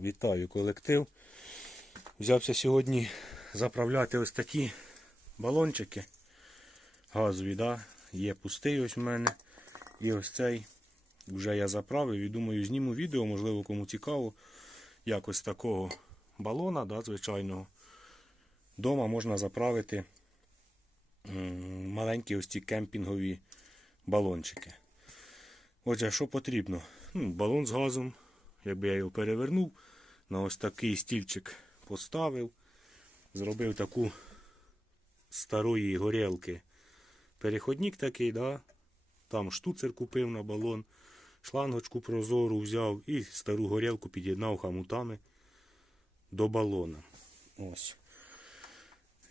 Вітаю колектив. Взявся сьогодні заправляти ось такі балончики газові. Да? Є пустий ось в мене. І ось цей вже я заправив і думаю, зніму відео, можливо, кому цікаво, як ось такого балона, да, звичайного. Дома можна заправити маленькі ось ці кемпінгові балончики. Отже, що потрібно? Ну, балон з газом, якби я його перевернув, на ось такий стільчик поставив, зробив таку старої горілки. Переходник такий, да? там штуцер купив на балон, шлангочку прозору взяв і стару горілку під'єднав хамутами до балона. Ось.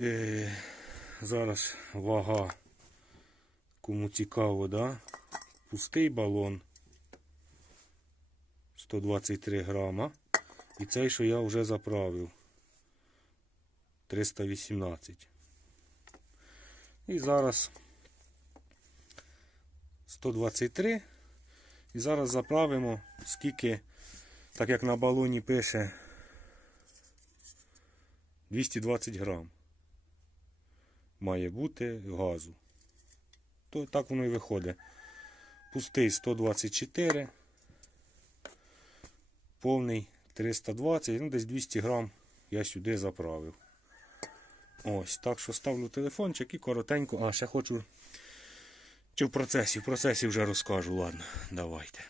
Е, зараз вага, кому цікаво, да? пустий балон 123 грама. І цей, що я вже заправив 318. І зараз 123. І зараз заправимо, скільки, так як на балоні пише 220 грам. Має бути газу. То так воно і виходить. Пустий 124, повний 320, ну десь 200 грам я сюди заправив. Ось, так що ставлю телефончик і коротенько. А, ще хочу. Чи в процесі? В процесі вже розкажу, ладно, давайте.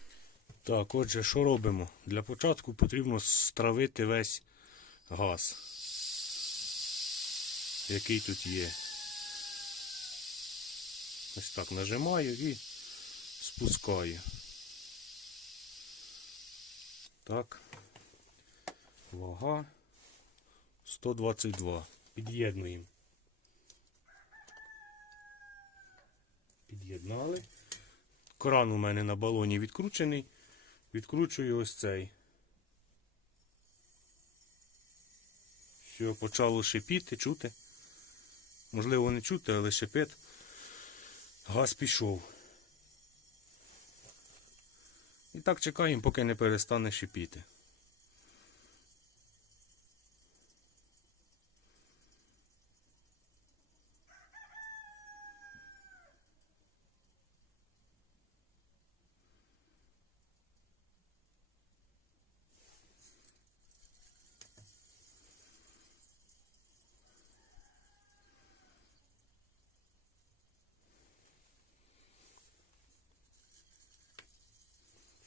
Так, отже, що робимо? Для початку потрібно стравити весь газ, який тут є. Ось так нажимаю і спускаю. Так. Вага 122. Під'єднуємо. Під'єднали. Кран у мене на балоні відкручений. Відкручую ось цей. Все, почало шипіти, чути. Можливо, не чути, але шипить. Газ пішов. І так чекаємо, поки не перестане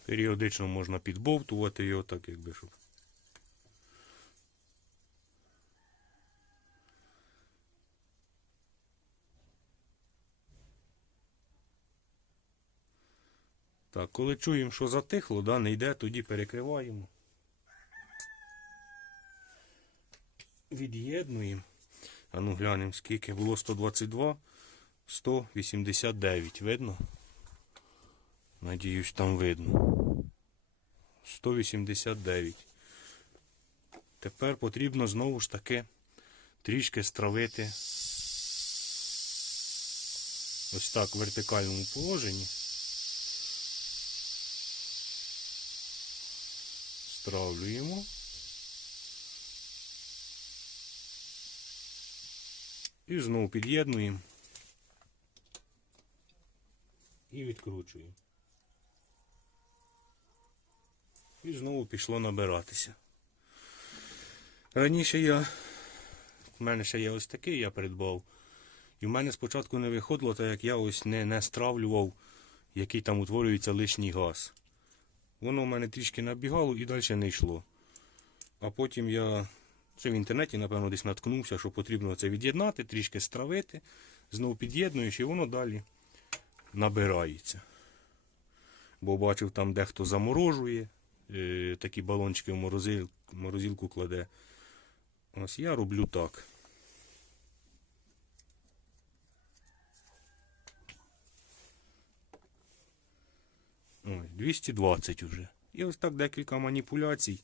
Періодично можна підбовтувати його так, якби щоб. Так, коли чуємо, що затихло, да, не йде, тоді перекриваємо. Від'єднуємо. А ну глянемо, скільки було 122, 189. Видно? Надіюсь, там видно. 189. Тепер потрібно знову ж таки трішки стравити ось так в вертикальному положенні. Стравлюємо. І знову під'єднуємо. І відкручуємо. І знову пішло набиратися. Раніше я, в мене ще є ось такий, я придбав. І в мене спочатку не виходило, так як я ось не, не стравлював, який там утворюється лишній газ. Воно в мене трішки набігало і далі не йшло. А потім я ще в інтернеті, напевно, десь наткнувся, що потрібно це від'єднати, трішки стравити, знову під'єднуєш і воно далі набирається. Бо бачив, там дехто заморожує, такі балончики в морозил, морозилку кладе. Ось я роблю так. Ой, 220 вже. І ось так декілька маніпуляцій,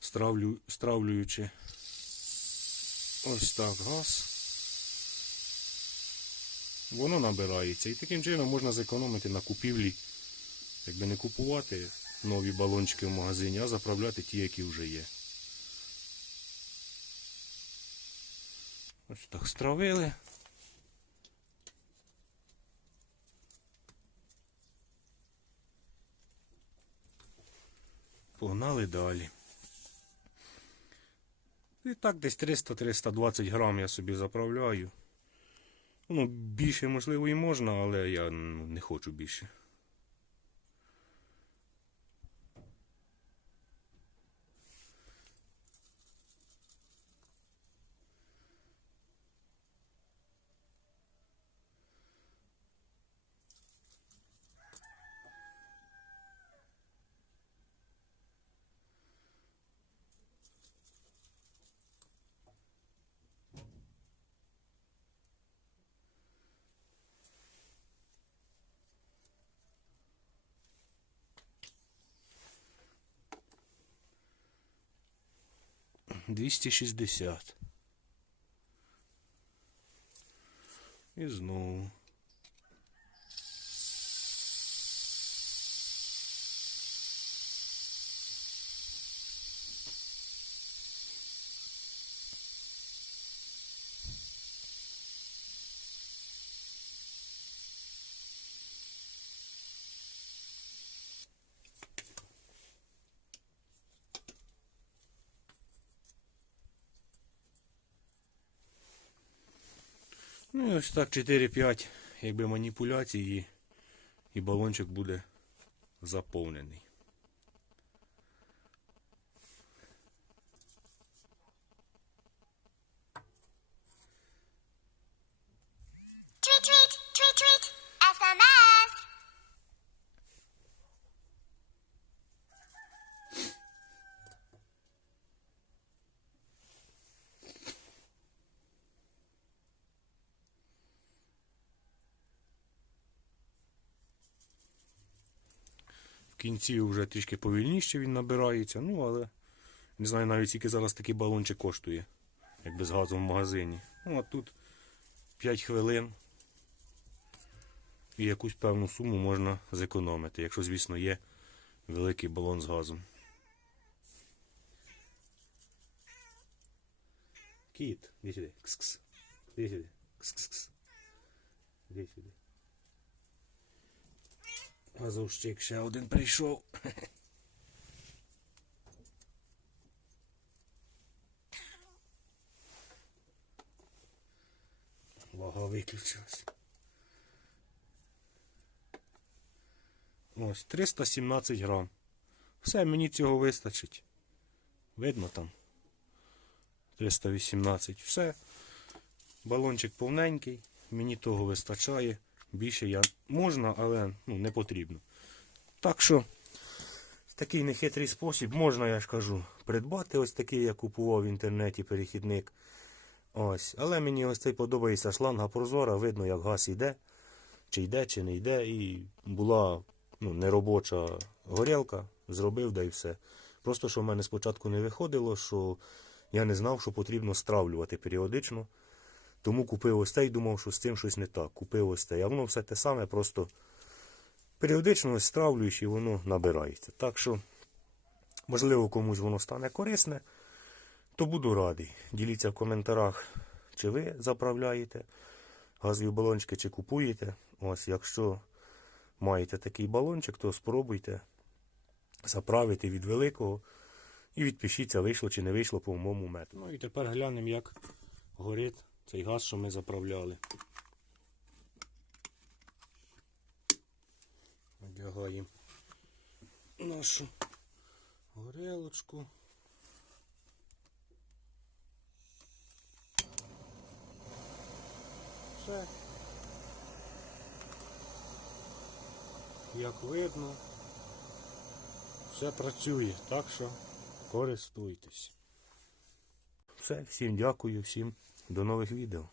стравлю, стравлюючи ось так газ. Воно набирається. І таким чином можна зекономити на купівлі, якби не купувати нові балончики в магазині, а заправляти ті, які вже є. Ось так стравили. Погнали далі. І так десь 300-320 грам я собі заправляю. Ну, більше, можливо, і можна, але я ну, не хочу більше. Двісті шістдесят. І знову. Ну і ось так 4-5 якби маніпуляцій і, балончик буде заповнений. В кінці вже трішки повільніше він набирається, ну але не знаю навіть скільки зараз такий балончик коштує, як без газу в магазині. Ну а тут 5 хвилин і якусь певну суму можна зекономити, якщо, звісно, є великий балон з газом. Кіт, іди. Кс-кс. Іди. Кс-кс-кс. Газовщик ще один прийшов. Вага виключилась. Ось 317 грам. Все, мені цього вистачить. Видно там. 318. Все. Балончик повненький. Мені того вистачає. Більше я можна, але ну, не потрібно. Так що, в такий нехитрий спосіб можна, я ж кажу, придбати ось такий, я купував в інтернеті перехідник. Ось. Але мені ось цей подобається шланга прозора, видно, як газ йде, чи йде, чи не йде. І була ну, неробоча горілка, зробив, да і все. Просто що в мене спочатку не виходило, що я не знав, що потрібно стравлювати періодично. Тому купив ось цей, думав, що з цим щось не так. Купив ось цей. А воно все те саме, просто періодично стравлюєш і воно набирається. Так що, можливо, комусь воно стане корисне, то буду радий. Діліться в коментарях, чи ви заправляєте газові балончики, чи купуєте. Ось, якщо маєте такий балончик, то спробуйте заправити від великого. І відпишіться, вийшло чи не вийшло по моєму методу. Ну і тепер глянемо, як горить цей газ, що ми заправляли. Одягаємо нашу горелочку. Все. Як видно, все працює, так що користуйтесь. Все, всім дякую, всім до нових відео.